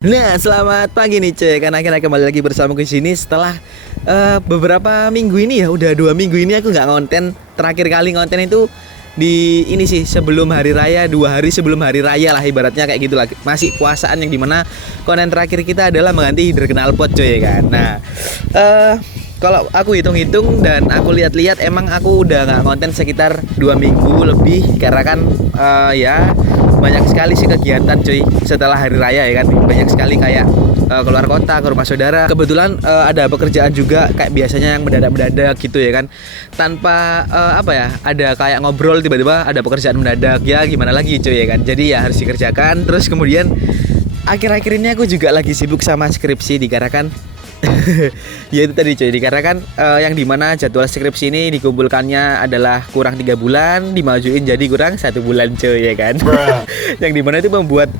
Nah, selamat pagi nih cuy. Karena akhirnya kembali lagi bersama aku di sini setelah beberapa minggu ini ya, udah 2 minggu ini aku nggak konten. Terakhir kali konten itu di ini sih sebelum hari raya, 2 hari sebelum hari raya lah ibaratnya kayak gitu lagi. Masih puasaan yang dimana konten terakhir kita adalah mengganti header knalpot cuy kan. Nah, kalau aku hitung-hitung dan aku lihat-lihat emang aku udah nggak konten sekitar 2 minggu lebih karena kan ya banyak sekali sih kegiatan cuy setelah hari raya ya kan, banyak sekali kayak keluar kota ke rumah saudara. Kebetulan ada pekerjaan juga kayak biasanya yang mendadak-mendadak gitu ya kan, tanpa apa ya, ada kayak ngobrol tiba-tiba ada pekerjaan mendadak ya, gimana lagi cuy ya kan, jadi ya harus dikerjakan. Terus kemudian akhir-akhir ini aku juga lagi sibuk sama skripsi dikarenakan ya itu tadi cuy, dikarenakan yang dimana jadwal skripsi ini dikumpulkannya adalah kurang 3 bulan, dimajuin jadi kurang 1 bulan cuy ya kan. Yang dimana itu membuat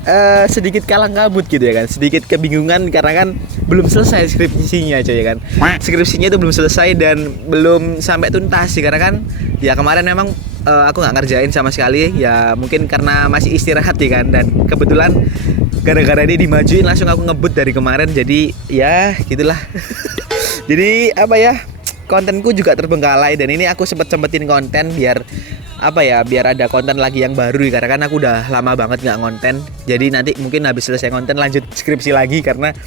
sedikit kalang kabut gitu ya kan, sedikit kebingungan karena kan belum selesai skripsinya cuy ya kan. Skripsinya itu belum selesai dan belum sampai tuntas sih, karena kan ya kemarin memang aku nggak ngerjain sama sekali ya, mungkin karena masih istirahat ya kan, dan kebetulan gara-gara ini dimajuin langsung aku ngebut dari kemarin, jadi ya gitulah. Jadi apa ya, kontenku juga terbengkalai dan ini aku sempetin konten biar apa ya, biar ada konten lagi yang baru karena kan aku udah lama banget nggak konten. Jadi nanti mungkin habis selesai konten lanjut skripsi lagi karena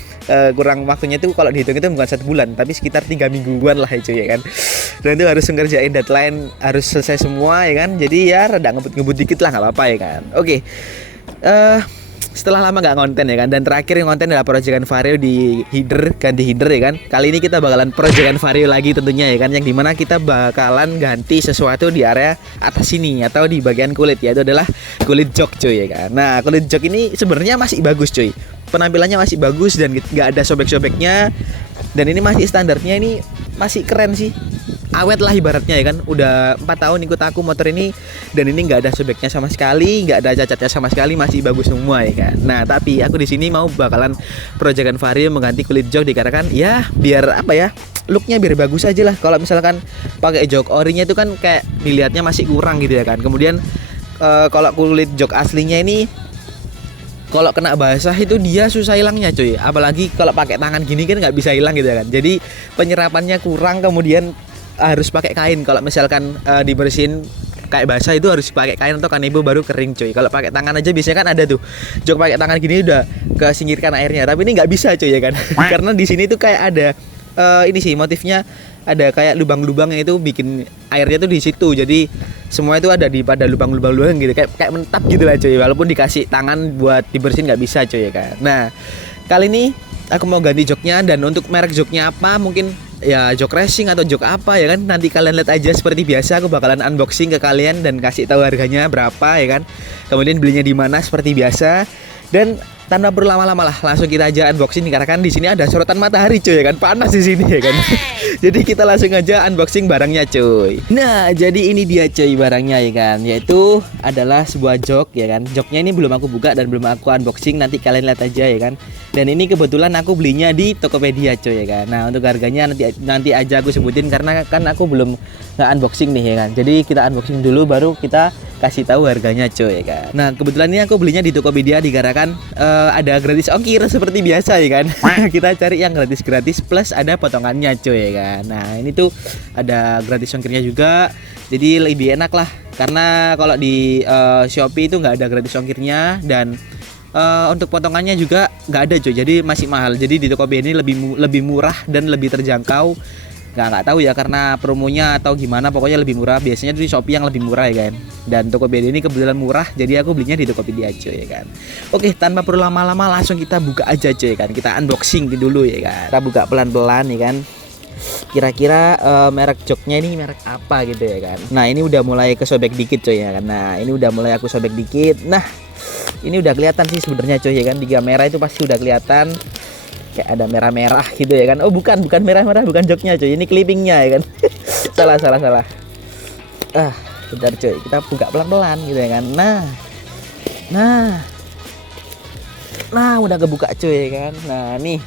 kurang waktunya itu kalau dihitung itu bukan 1 bulan tapi sekitar 3 mingguan lah cuy ya kan. Dan itu harus ngerjain deadline, harus selesai semua ya kan. Jadi ya rada ngebut-ngebut dikit lah, nggak apa-apa ya kan. Oke. Setelah lama nggak konten ya kan, dan terakhir yang konten adalah proyekan Vario di header, ganti header ya kan. Kali ini kita bakalan proyekan Vario lagi tentunya ya kan, yang dimana kita bakalan ganti sesuatu di area atas sini atau di bagian kulit, yaitu adalah kulit jok cuy ya kan. Nah, kulit jok ini sebenarnya masih bagus cuy, penampilannya masih bagus dan nggak ada sobek-sobeknya, dan ini masih standarnya, ini masih keren sih, awet lah ibaratnya ya kan. Udah 4 tahun ikut aku motor ini, dan ini nggak ada sobeknya sama sekali, nggak ada cacatnya sama sekali, masih bagus semua ya kan. Nah tapi aku di sini mau bakalan proyekan Vario mengganti kulit jok dikarenakan ya biar apa ya, looknya biar bagus aja lah. Kalau misalkan pakai jok orinya itu kan kayak dilihatnya masih kurang gitu ya kan. Kemudian kalau kulit jok aslinya ini kalau kena basah itu dia susah hilangnya cuy, apalagi kalau pakai tangan gini kan nggak bisa hilang gitu ya kan. Jadi penyerapannya kurang, kemudian harus pakai kain. Kalau misalkan dibersihin kayak basah itu harus pakai kain atau kanebo baru kering cuy. Kalau pakai tangan aja biasanya kan ada tuh jok pakai tangan gini udah kesingkirkan airnya, tapi ini nggak bisa cuy ya kan. Karena di sini tuh kayak ada ini sih motifnya, ada kayak lubang-lubang yang itu bikin airnya tuh di situ. Jadi semua itu ada di pada lubang-lubang gitu, kayak mentap gitu lah cuy. Walaupun dikasih tangan buat dibersihin nggak bisa cuy ya kan. Nah kali ini aku mau ganti joknya, dan untuk merek joknya apa, mungkin ya jok racing atau jok apa ya kan, nanti kalian lihat aja. Seperti biasa aku bakalan unboxing ke kalian dan kasih tahu harganya berapa ya kan, kemudian belinya di mana seperti biasa. Dan tanpa perlu lama-lama lah, langsung kita aja unboxing karena kan di sini ada sorotan matahari cuy ya kan, panas di sini ya kan. Jadi kita langsung aja unboxing barangnya cuy. Nah jadi ini dia cuy barangnya ya kan, yaitu adalah sebuah jok ya kan. Joknya ini belum aku buka dan belum aku unboxing, nanti kalian lihat aja ya kan. Dan ini kebetulan aku belinya di Tokopedia cuy ya kan. Nah untuk harganya nanti aja aku sebutin karena kan aku belum nggak unboxing nih ya kan. Jadi kita unboxing dulu baru kita kasih tahu harganya cuy ya kan. Nah kebetulan ini aku belinya di Tokopedia dikarenakan ada gratis ongkir seperti biasa ya kan. Kita cari yang gratis plus ada potongannya cuy ya kan. Nah ini tuh ada gratis ongkirnya juga, jadi lebih enak lah. Karena kalau di Shopee itu nggak ada gratis ongkirnya, dan untuk potongannya juga nggak ada cuy, jadi masih mahal. Jadi di Tokopedia ini lebih murah dan lebih terjangkau. Nggak tahu ya karena promonya atau gimana, pokoknya lebih murah. Biasanya di Shopee yang lebih murah ya kan, dan Tokopedia ini kebetulan murah, jadi aku belinya di Tokopedia cuy ya kan. Oke, tanpa perlu lama-lama langsung kita buka aja cuy ya kan. Kita unboxing dulu ya kan, kita buka pelan-pelan ya kan. Kira-kira merek joknya ini merek apa gitu ya kan. Nah ini udah mulai kesobek dikit cuy ya kan. Nah ini udah mulai aku sobek dikit. Nah ini udah kelihatan sih sebenarnya cuy ya kan, di kamera itu pasti udah kelihatan kayak ada merah-merah gitu ya kan. Oh bukan merah-merah, bukan joknya cuy, ini clippingnya ya kan. salah bentar cuy, kita buka pelan-pelan gitu ya kan. Nah udah kebuka cuy ya kan. Nah nih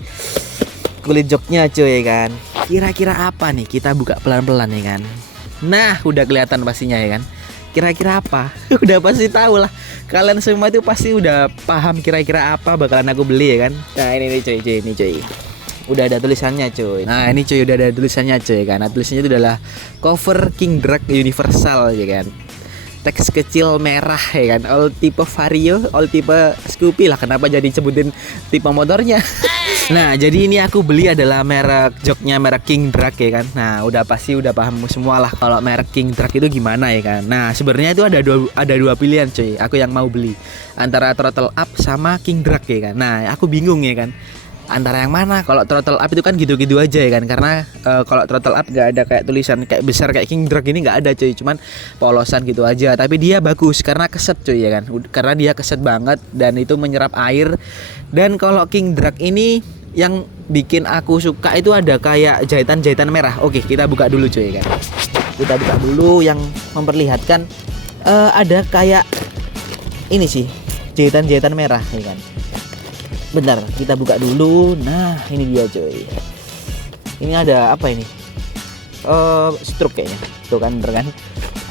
kulit joknya cuy ya kan. Kira-kira apa nih, kita buka pelan-pelan ya kan. Nah udah kelihatan pastinya ya kan. Kira-kira apa? Udah pasti tahu lah. Kalian semua itu pasti udah paham kira-kira apa bakalan aku beli ya kan. Nah ini nih cuy, ini cuy. Udah ada tulisannya cuy. Nah ini cuy udah ada tulisannya cuy kan. Nah tulisannya itu adalah cover King Drag Universal ya kan. Teks kecil merah ya kan. All tipe Vario, all tipe Scoopy lah. Kenapa jadi sebutin tipe motornya? Nah jadi ini aku beli adalah merek joknya merek King Drag ya kan. Nah udah pasti udah paham semua lah kalau merek King Drag itu gimana ya kan. Nah sebenarnya itu ada dua pilihan cuy. Aku yang mau beli antara throttle up sama King Drag ya kan. Nah aku bingung ya kan antara yang mana. Kalau throttle up itu kan gitu-gitu aja ya kan, karena kalau throttle up nggak ada kayak tulisan kayak besar kayak King Drag ini nggak ada cuy, cuman polosan gitu aja. Tapi dia bagus karena keset cuy ya kan, karena dia keset banget dan itu menyerap air. Dan kalau King Drag ini yang bikin aku suka itu ada kayak jahitan-jahitan merah. Oke kita buka dulu cuy ya kan, kita buka dulu yang memperlihatkan ada kayak ini sih jahitan-jahitan merah ya kan. Bentar, kita buka dulu. Nah, ini dia coy. Ini ada apa ini? Stroke kayaknya. Tuh kan, bener kan?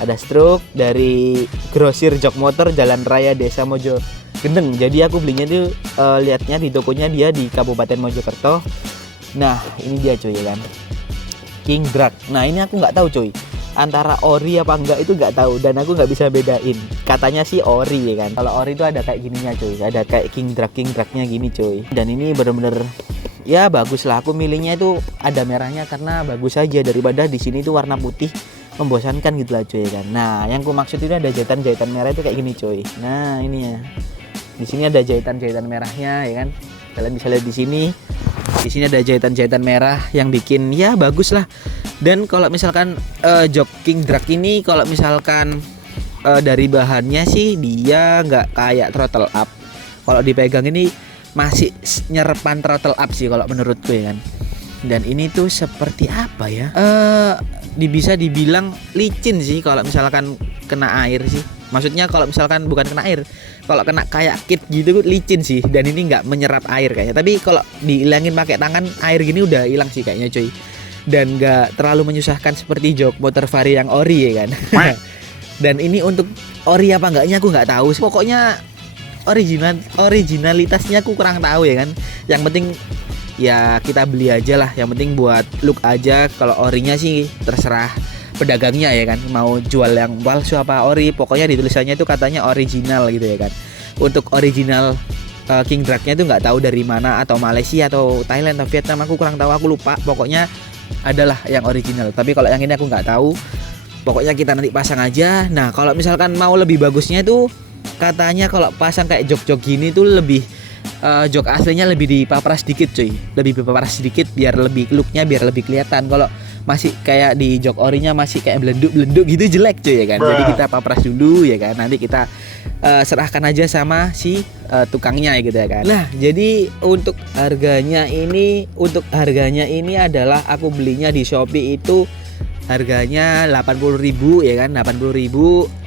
Ada stroke dari grosir jok motor Jalan Raya Desa Mojo Gendeng. Jadi aku belinya tuh lihatnya di tokonya dia di Kabupaten Mojokerto. Nah, ini dia coy ya kan. King Drag. Nah, ini aku nggak tahu coy. Antara ori apa enggak itu nggak tahu dan aku nggak bisa bedain. Katanya sih ori ya kan. Kalau ori itu ada kayak gininya cuy, ada kayak King Dragnya gini cuy. Dan ini bener-bener ya bagus lah. Aku milihnya itu ada merahnya karena bagus aja daripada di sini itu warna putih membosankan gitu lah cuy kan. Nah yang ku maksud itu ada jahitan-jahitan merah itu kayak gini cuy. Nah ini ya. Di sini ada jahitan-jahitan merahnya ya kan. Kalian bisa lihat di sini. Di sini ada jahitan-jahitan merah yang bikin ya bagus lah. Dan kalau misalkan jok King Drag ini kalau misalkan dari bahannya sih dia nggak kayak throttle up. Kalau dipegang ini masih nyerepan throttle up sih kalau menurutku ya kan. Dan ini tuh seperti apa ya? Bisa dibilang licin sih kalau misalkan kena air sih. Maksudnya kalau misalkan bukan kena air, kalau kena kayak kit gitu licin sih. Dan ini nggak menyerap air kayaknya. Tapi kalau dihilangin pakai tangan air gini udah hilang sih kayaknya cuy. Dan nggak terlalu menyusahkan seperti jok motor Vario yang ori ya kan. Dan ini untuk ori apa enggaknya aku nggak tahu. Pokoknya originalitasnya aku kurang tahu ya kan. Yang penting ya kita beli aja lah. Yang penting buat look aja. Kalau orinya sih terserah pedagangnya ya kan. Mau jual yang palsu apa ori, pokoknya di tulisannya itu katanya original gitu ya kan. Untuk original King Dragnya itu nggak tahu dari mana, atau Malaysia atau Thailand atau Vietnam, aku kurang tahu, aku lupa. Pokoknya adalah yang original. Tapi kalau yang ini aku nggak tahu. Pokoknya kita nanti pasang aja. Nah kalau misalkan mau lebih bagusnya itu katanya kalau pasang kayak jok-jok gini tuh lebih jok aslinya lebih dipapras sedikit cuy. Lebih dipapras sedikit biar lebih looknya biar lebih kelihatan. Kalau masih kayak di jok orinya masih kayak belenduk gitu jelek cuy ya kan. Jadi kita papras dulu ya kan. Nanti kita serahkan aja sama si tukangnya gitu ya kan. Nah jadi untuk harganya ini adalah aku belinya di Shopee itu harganya 80.000 ya kan, 80.500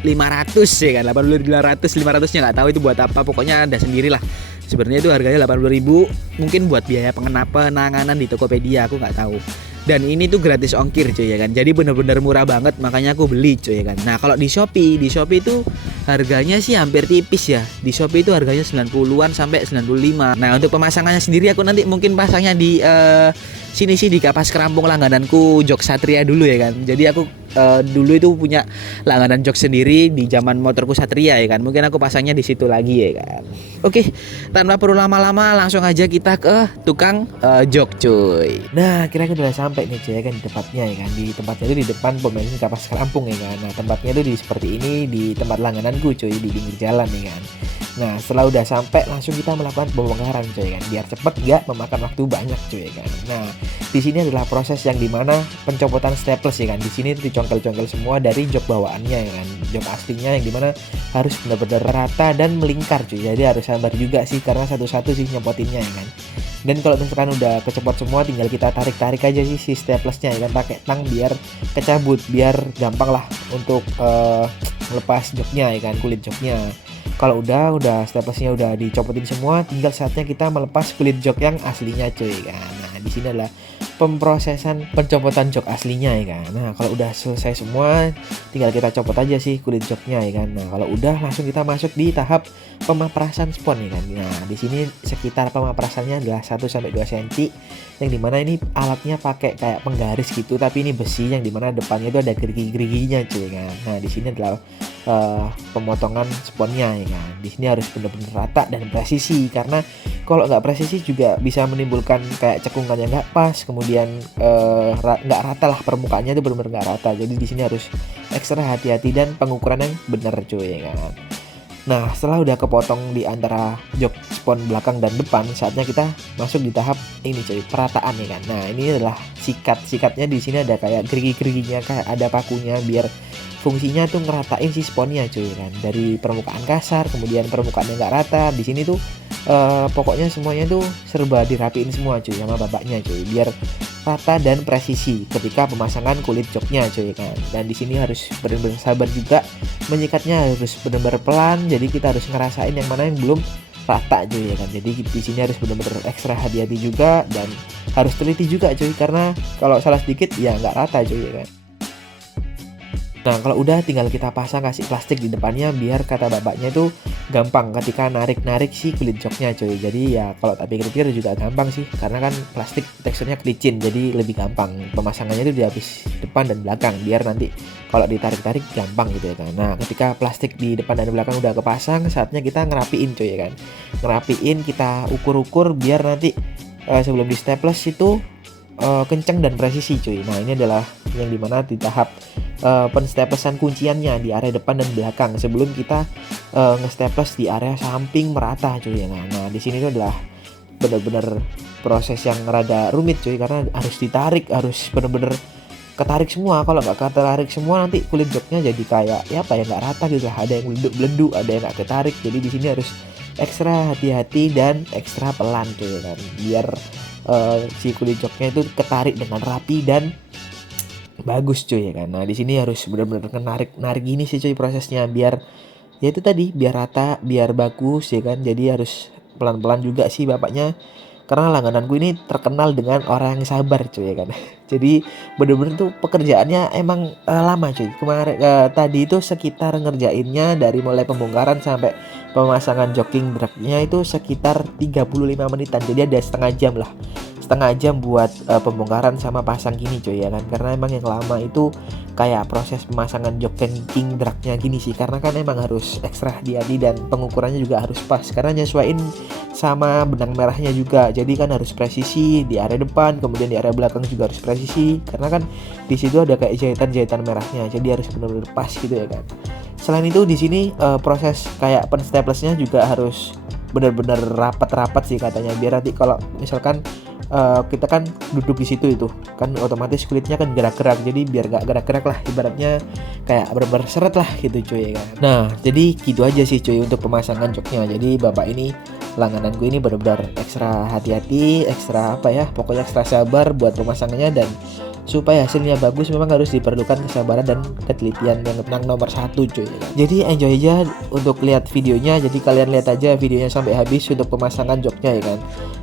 ya kan, 500-nya nggak tahu itu buat apa, pokoknya ada sendirilah. Sebenarnya itu harganya 80.000, mungkin buat biaya penanganan di Tokopedia, aku nggak tahu. Dan ini tuh gratis ongkir cuy ya kan. Jadi bener-bener murah banget, makanya aku beli cuy ya kan. Nah kalau di Shopee itu harganya sih hampir tipis ya. Di Shopee itu harganya 90-an sampai 95. Nah untuk pemasangannya sendiri aku nanti mungkin pasangnya di sini sih di Kapas Kerampung, langgananku jok Satria dulu ya kan. Jadi aku dulu itu punya langganan jok sendiri di zaman motorku Satria ya kan. Mungkin aku pasangnya di situ lagi ya kan. Oke, tanpa perlu lama-lama langsung aja kita ke tukang jok cuy. Nah kira-kira udah sampai nih cuy ya kan di tempatnya ya kan. Di tempatnya itu di depan pom bensin Kapas Kerampung ya kan. Nah tempatnya itu di seperti ini, di tempat langgananku cuy, di pinggir jalan ya kan. Nah setelah udah sampai langsung kita melakukan pembongkaran cuy kan, biar cepet gak memakan waktu banyak cuy kan. Nah di sini adalah proses yang dimana pencopotan staples ya kan. Di sini itu dicongkel-congkel semua dari jok bawaannya ya kan, jok aslinya yang dimana harus benar-benar rata dan melingkar cuy. Jadi harus sabar juga sih karena satu-satu sih nyopotinnya ya kan. Dan kalau misalkan udah kecepot semua, tinggal kita tarik-tarik aja sih si staplesnya ya kan, pakai tang biar kecabut, biar gampang lah untuk melepas joknya ya kan, kulit joknya. Kalau udah staplesnya udah dicopotin semua, tinggal saatnya kita melepas kulit jok yang aslinya cuy kan. Nah di sini adalah pemrosesan pencopotan jok aslinya ya kan. Nah, kalau udah selesai semua, tinggal kita copot aja sih kulit joknya ya kan. Nah, kalau udah langsung kita masuk di tahap pemaprasan spon ya kan. Nah, di sini sekitar pemaprasannya adalah 1 sampai 2 cm, yang dimana ini alatnya pakai kayak penggaris gitu, tapi ini besi yang dimana depannya itu ada gerigi-geriginya cuy kan. Nah, di sini adalah pemotongan sponnya ya kan. Di sini harus benar-benar rata dan presisi, karena kalau nggak presisi juga bisa menimbulkan kayak cekungan yang nggak pas, kemudian nggak rata lah, permukaannya itu benar-benar nggak rata. Jadi di sini harus ekstra hati-hati dan pengukuran yang benar cuy ya kan. Nah, setelah udah kepotong di antara jok spon belakang dan depan, saatnya kita masuk di tahap ini cuy, perataan ya kan. Nah, ini adalah sikatnya di sini ada kayak gerigi-geriginya, kayak ada pakunya, biar fungsinya tuh ngeratain si sponnya cuy kan, dari permukaan kasar kemudian permukaan yang nggak rata. Di sini tuh pokoknya semuanya tuh serba dirapiin semua cuy sama babaknya cuy, biar rata dan presisi ketika pemasangan kulit joknya cuy kan. Dan di sini harus benar-benar sabar juga, menyikatnya harus benar-benar pelan, jadi kita harus ngerasain yang mana yang belum rata cuy ya kan. Jadi di sini harus benar-benar ekstra hati-hati juga dan harus teliti juga cuy, karena kalau salah sedikit ya nggak rata cuy ya kan. Nah, kalau udah tinggal kita pasang, kasih plastik di depannya biar kata babaknya itu gampang ketika narik-narik si kulit joknya cuy. Jadi ya kalau tak pikir-pikir juga gampang sih, karena kan plastik teksturnya licin, jadi lebih gampang pemasangannya itu di habis depan dan belakang, biar nanti kalau ditarik-tarik gampang gitu ya kan. Nah, ketika plastik di depan dan belakang udah kepasang, saatnya kita ngerapiin cuy ya kan. Ngerapiin, kita ukur-ukur biar nanti sebelum di staples itu kenceng dan presisi cuy. Nah, ini adalah yang dimana di tahap penstaplesan kunciannya di area depan dan belakang sebelum kita ngestaples di area samping merata cuy ya. Nah, di sini itu adalah benar-benar proses yang rada rumit cuy, karena harus ditarik, harus benar-benar ketarik semua. Kalau nggak ketarik semua nanti kulit joknya jadi kayak ya apa ya, nggak rata gitu lah. Ada yang belenduk, ada yang nggak ketarik. Jadi di sini harus ekstra hati-hati dan ekstra pelan cuy kan, biar si kulit joknya itu ketarik dengan rapi dan bagus cuy ya kan. Nah, di sini harus benar-benar narik gini sih cuy prosesnya, biar ya itu tadi, biar rata, biar bagus ya kan. Jadi harus pelan-pelan juga sih bapaknya, karena langgananku ini terkenal dengan orang yang sabar cuy ya kan. Jadi bener-bener tuh pekerjaannya emang lama cuy. Kemarin tadi itu sekitar ngerjainnya dari mulai pembongkaran sampai pemasangan jogging dragnya itu sekitar 35 menitan. Jadi ada setengah jam buat pembongkaran sama pasang gini cuy ya kan. Karena emang yang lama itu kayak proses pemasangan jogging dragnya gini sih, karena kan emang harus ekstra hati-hati dan pengukurannya juga harus pas, karena nyesuaiin sama benang merahnya juga. Jadi kan harus presisi di area depan, kemudian di area belakang juga harus presisi, karena kan di situ ada kayak jahitan merahnya, jadi harus benar-benar pas gitu ya kan. Selain itu di sini proses kayak penstaplesnya juga harus benar-benar rapat sih katanya, biar nanti kalau misalkan kita kan duduk di situ itu kan otomatis kulitnya kan gerak-gerak, jadi biar gak gerak-gerak lah, ibaratnya kayak bener-bener seret lah gitu cuy ya kan. Nah, jadi gitu aja sih cuy untuk pemasangan joknya. Jadi bapak ini, langgananku ini benar-benar ekstra hati-hati, ekstra apa ya, pokoknya ekstra sabar buat pemasangannya, dan supaya hasilnya bagus memang harus diperlukan kesabaran dan ketelitian yang tenang nomor 1 cuy ya kan. Jadi enjoy aja untuk lihat videonya, jadi kalian lihat aja videonya sampai habis untuk pemasangan joknya ya kan.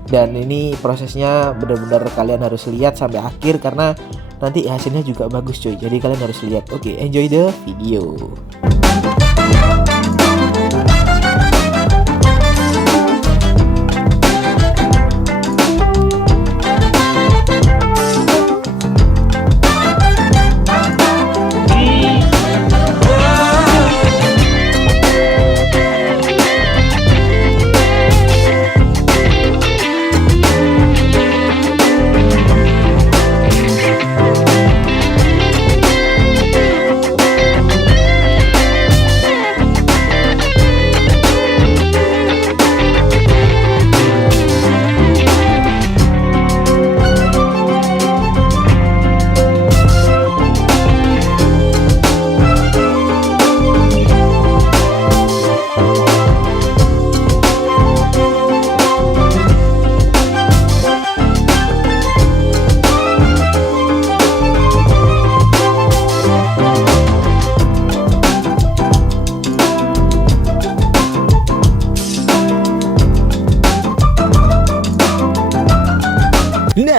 Dan ini prosesnya benar-benar kalian harus lihat sampai akhir, karena nanti hasilnya juga bagus cuy. Jadi kalian harus lihat. Oke, enjoy the video.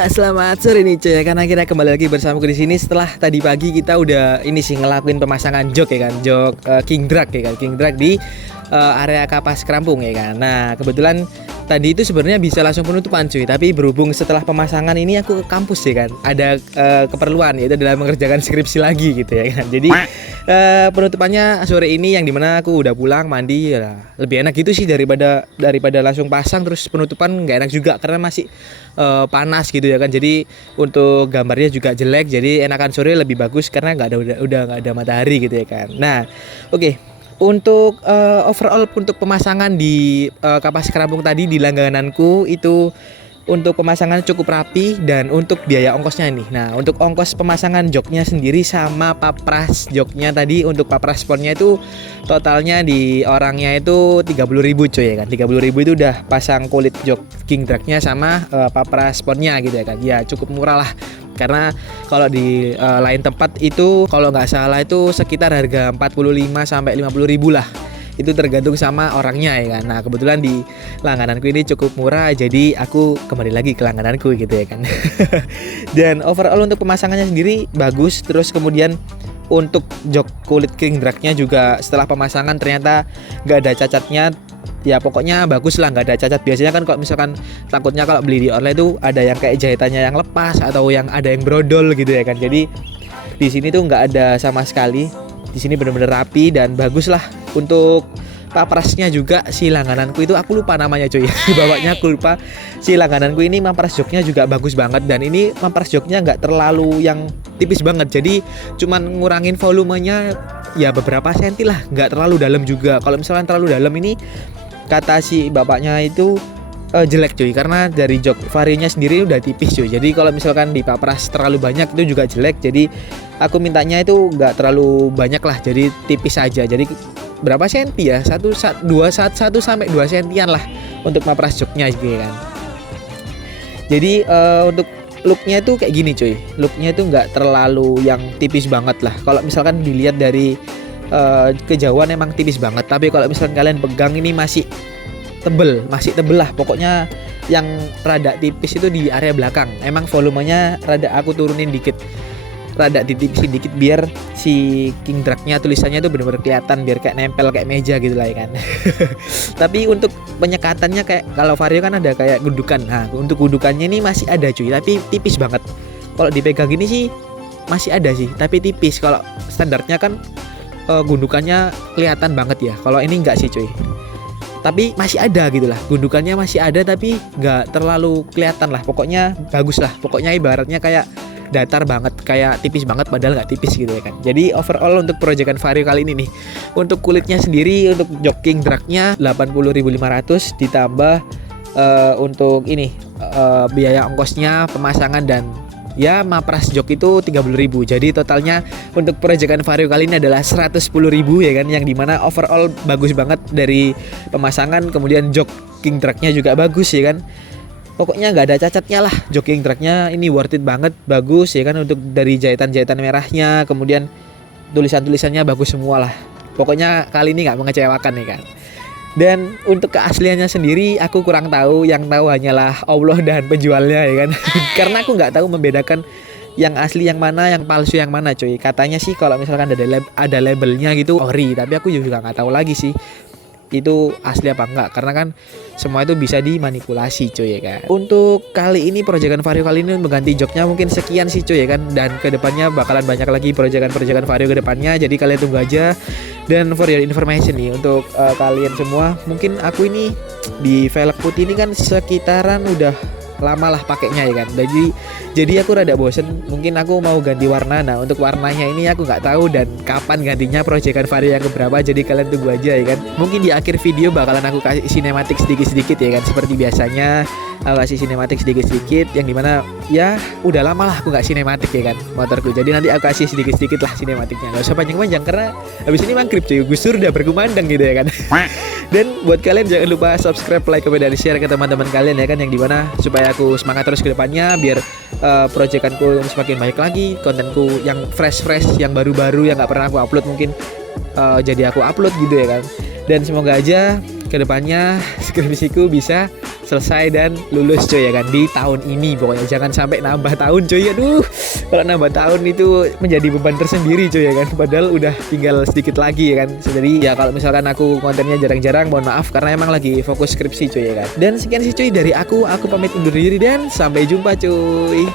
Ya, selamat sore nih cuy, karena akhirnya kembali lagi bersamaku di sini setelah tadi pagi kita udah ini sih ngelakuin pemasangan jok ya kan, jok King Drag ya kan, King Drag di area Kapas Kerampung ya kan. Nah, kebetulan tadi itu sebenarnya bisa langsung penutupan cuy, tapi berhubung setelah pemasangan ini aku ke kampus ya kan, ada keperluan yaitu dalam mengerjakan skripsi lagi gitu ya kan. Jadi penutupannya sore ini yang dimana aku udah pulang mandi ya, lebih enak gitu sih daripada langsung pasang terus penutupan nggak enak juga karena masih panas gitu ya kan. Jadi untuk gambarnya juga jelek, jadi enakan sore lebih bagus karena udah nggak ada matahari gitu ya kan. Nah, oke. Untuk overall untuk pemasangan di Kapas Kerampung tadi di langgananku itu untuk pemasangan cukup rapi dan untuk biaya ongkosnya nih. Nah, untuk ongkos pemasangan joknya sendiri sama papras joknya tadi, untuk papras sponnya itu totalnya di orangnya itu 30.000 cuy ya kan. 30.000 itu udah pasang kulit jok King Drag-nya sama papras sponnya gitu ya kan. Ya cukup murah lah. Karena kalau di lain tempat itu kalau nggak salah itu sekitar harga 45 sampai 50.000 lah. Itu tergantung sama orangnya ya kan. Nah, kebetulan di langgananku ini cukup murah, jadi aku kembali lagi ke langgananku gitu ya kan. Dan overall untuk pemasangannya sendiri bagus. Terus kemudian untuk jok kulit King Drag-nya juga setelah pemasangan ternyata nggak ada cacatnya. Ya pokoknya bagus lah, nggak ada cacat. Biasanya kan kalau misalkan takutnya kalau beli di online tuh ada yang kayak jahitannya yang lepas atau yang ada yang brodol gitu ya kan. Jadi di sini tuh nggak ada sama sekali. Di sini bener-bener rapi dan bagus lah. Untuk paprasnya juga si langgananku itu aku lupa namanya cuy. Bawanya aku lupa. Si langgananku ini mampras joknya juga bagus banget, dan ini mampras joknya nggak terlalu yang tipis banget. Jadi cuman ngurangin volumenya ya beberapa senti lah, nggak terlalu dalam juga. Kalau misalkan terlalu dalam ini kata si bapaknya itu jelek cuy, karena dari jok varionya sendiri udah tipis cuy. Jadi kalau misalkan dipapras terlalu banyak itu juga jelek. Jadi aku mintanya itu nggak terlalu banyak lah, jadi tipis aja. Jadi berapa senti ya, 1 sampai 2 sentian lah untuk mapras joknya gitu kan. Jadi untuk looknya itu kayak gini cuy, looknya itu nggak terlalu yang tipis banget lah. Kalau misalkan dilihat dari kejauhan emang tipis banget, tapi kalau misalkan kalian pegang ini masih tebel lah. Pokoknya yang rada tipis itu di area belakang. Emang volumenya rada aku turunin dikit, rada ditipisin dikit biar si King Drag-nya tulisannya itu benar-benar kelihatan, biar kayak nempel kayak meja gitu lah ya kan. Tapi untuk penyekatannya kayak kalau Vario kan ada kayak gundukan. Nah, untuk gundukannya ini masih ada cuy, tapi tipis banget. Kalau dipegang gini sih masih ada sih, tapi tipis. Kalau standarnya kan gundukannya kelihatan banget ya. Kalau ini enggak sih cuy, tapi masih ada gitu lah, gundukannya masih ada tapi nggak terlalu kelihatan lah. Pokoknya bagus lah, pokoknya ibaratnya kayak datar banget, kayak tipis banget padahal nggak tipis gitu ya kan. Jadi overall untuk proyekan Vario kali ini nih, untuk kulitnya sendiri untuk jok King Drag-nya 80.500 ditambah untuk ini biaya ongkosnya pemasangan dan ya mapras jok itu 30.000. Jadi totalnya untuk proyekan Vario kali ini adalah 110.000 ya kan, yang dimana overall bagus banget dari pemasangan. Kemudian jok King Drag-nya juga bagus ya kan. Pokoknya nggak ada cacatnya lah, jok King Drag-nya ini worth it banget, bagus ya kan. Untuk dari jahitan-jahitan merahnya, kemudian tulisan-tulisannya bagus semua lah. Pokoknya kali ini nggak mengecewakan ya kan. Dan untuk keasliannya sendiri aku kurang tahu, yang tahu hanyalah Allah dan penjualnya ya kan. Karena aku nggak tahu membedakan yang asli yang mana, yang palsu yang mana cuy. Katanya sih kalau misalkan ada labelnya gitu ori, tapi aku juga nggak tahu lagi sih itu asli apa enggak, karena kan semua itu bisa dimanipulasi cuy ya kan. Untuk kali ini proyekan Vario kali ini mengganti joknya mungkin sekian sih cuy ya kan, dan kedepannya bakalan banyak lagi proyekan Vario kedepannya, jadi kalian tunggu aja. Dan for your information nih untuk kalian semua, mungkin aku ini di velg putih ini kan sekitaran udah lama lah pakainya ya kan. Jadi aku rada bosen, mungkin aku mau ganti warna. Nah, untuk warnanya ini aku nggak tahu dan kapan gantinya proyekan Vario yang keberapa, jadi kalian tunggu aja ya kan. Mungkin di akhir video bakalan aku kasih sinematik sedikit-sedikit ya kan, seperti biasanya aku kasih sinematik sedikit-sedikit, yang dimana ya udah lama lah aku nggak sinematik ya kan motorku. Jadi nanti aku kasih sedikit-sedikit lah sinematiknya, nggak usah panjang-panjang karena habis ini mangkrip cuy, gusur udah berkumandang gitu ya kan. Dan buat kalian jangan lupa subscribe, like, comment, dan share ke teman-teman kalian ya kan, yang dimana supaya aku semangat terus ke depannya, biar proyekanku semakin baik lagi, kontenku yang fresh, yang baru-baru, yang nggak pernah aku upload mungkin jadi aku upload gitu ya kan. Dan semoga aja kedepannya skripsiku bisa selesai dan lulus cuy ya kan di tahun ini. Pokoknya jangan sampai nambah tahun cuy. Aduh, kalau nambah tahun itu menjadi beban tersendiri cuy ya kan. Padahal udah tinggal sedikit lagi ya kan. Jadi ya kalau misalkan aku kontennya jarang-jarang, mohon maaf karena emang lagi fokus skripsi cuy ya kan. Dan sekian sih cuy dari aku pamit undur diri dan sampai jumpa cuy.